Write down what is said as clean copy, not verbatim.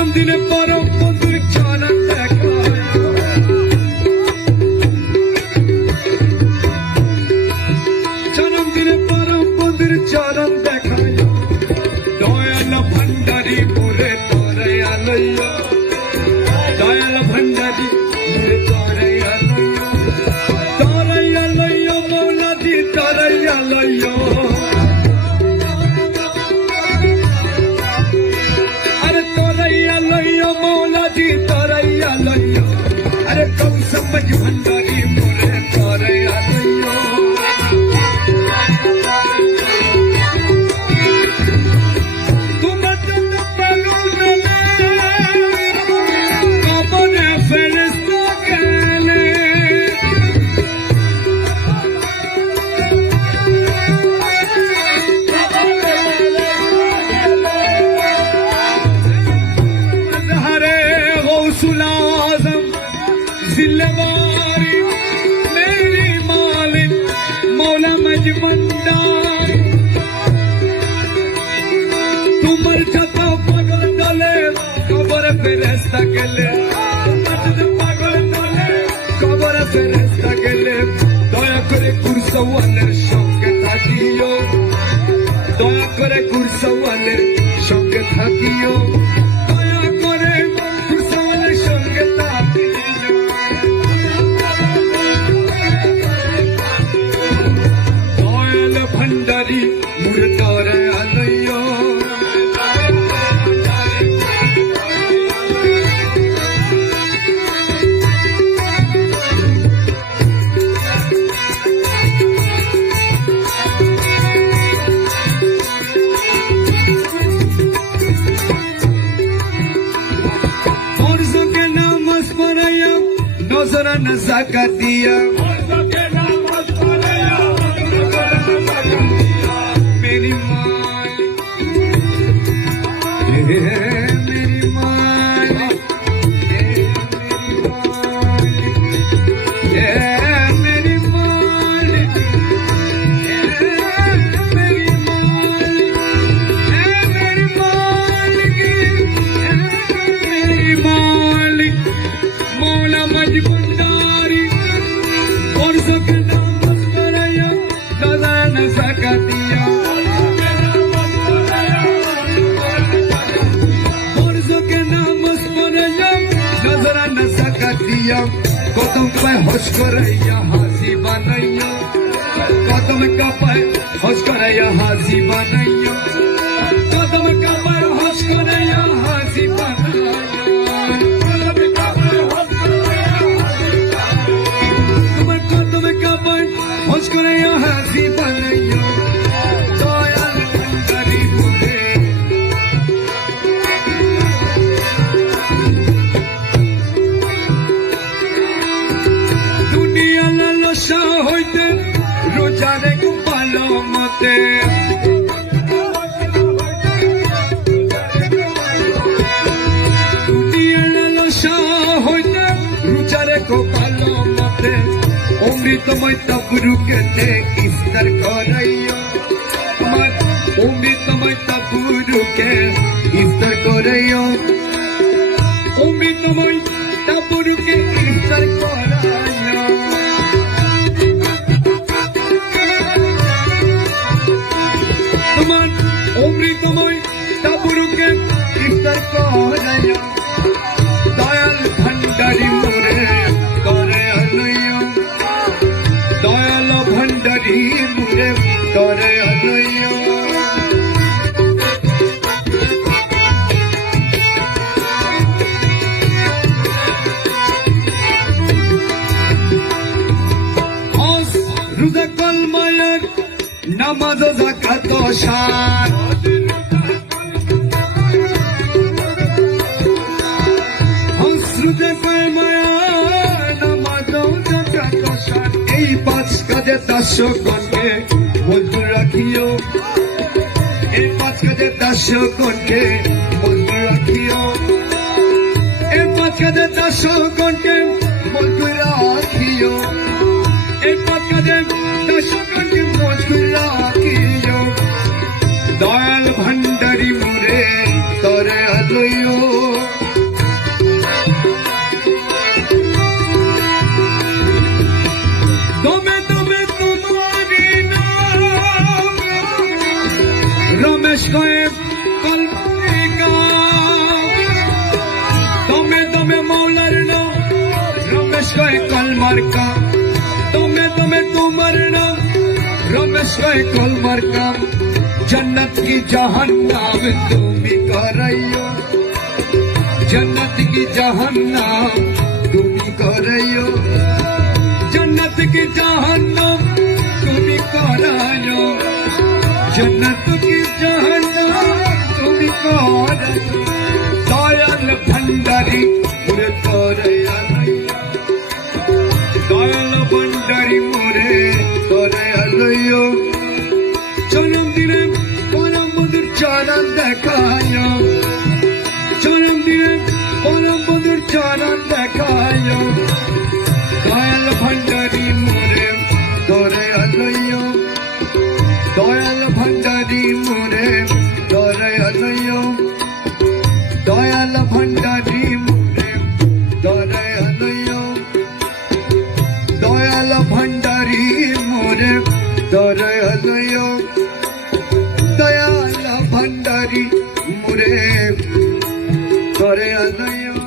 জন্মদিনে পরম বন্ধুর চরণ দেখা, জন্মদিনে পরম বন্ধুর চরণ দেখা, দয়াল ভান্ডারী মোরে তরে আলয়, দয়াল ভান্ডারী মোরে তরে আলয়, তরে আলয় মৌলাজি তরে আলয়, अरे तोरैया लइयो मौलाजी तोरैया लइयो, अरे कम समझ भंडारी मोरे तोरैया लइयो, तुम चंद पगल में कबर फरिश्ता कहने, आज़म जिल्लेवारी मेरी मालिक मौला मजमंदार, तुमर जता पागल दले कबर फरिश्ता गेले, पागल दले कबर फरिश्ता गेले, दया करे कुरसवालेर संगे থাকিও, দয়া করে কুরসওয়ালের সঙ্গে থাকিও, দয়া করে কুরসওয়ালের সঙ্গে থাকিও, দয়াল ভান্ডারী মোরে তরে আলইও, नजराना ज़कात दिया, मेरी मालिक मेरी मालिक मेरी मालिक मेरी मालिक मेरी मालिक मौला मजबूरी और सबके नाम मस्कराया नजराना ज़कात दिया, और सबके नाम मस्कराया नजराना ज़कात दिया, कदम पे हौस करैया हाजी बनाइया, कदम का पे हौस करैया हाजी बनाइया, कदम का पे हौस करैया हाजी बनाइया, हौस करैया हाजी बनाइया, दयाल भांडारी मोरे, दुनिया लालसा হইতে রোজারে ভালো মতে, দুনিয়া লালসা হইতে রোজারে ভালো মতে, অমৃতময় তাবরুকেতে ইফতার করাইও, আমার অমৃতময় তাবরুকে ইফতার করাইও, অমৃতময় তাবরুকে ইফতার করাইও, তোমার অমৃতময় তাবরুকে ইফতার করাইও, দয়াল ভান্ডারী মোরে তরে আলইও, দয়াল ভান্ডারী মোরে তরে আলইও, হজ রোজা কলমায়ের নামাজ যাকাত শান, হজ রোজা কলমায়ের নামাজ যাকাত শান, এই পাঁচ কাজে দাসগণকে মজবুর রাখিও, এই পাঁচ কাজে দাসগণকে মজবুর রাখিও, এই পাঁচ কাজে দাসগণকে মজবুর রাখিও, এই পাঁচ কাজে দাসগণকে মজবুর রাখিও, দয়াল ভান্ডারী মোরে তরে আলইও। মার্কা দমে দমে তোমার নাম রমেশ রায় কল মার্কা जन्नत की जहन्नम তুমি कराइयो जन्नत की जहन्नम তুমি कराइयो जन्नत की जहन्नम তুমি कराइयो जन्नत की जहन्नम তুমি कराइयो दयाल भंडारी मोरे दयाल भंडारी मोरे कराइयो जन्मदिने परम मधुर चरण देखायो जन्मदिने परम मधुर चरण देखायो दयाल भंडारी मोरे तोरे अलयो दयाल भंडारी मोरे तोरे अलयो दयाल भंडारी मोरे तोरे अलयो दयाल भंडारी मोरे तोरे अलयो दयाल भंडारी मोरे तोरे अलयो।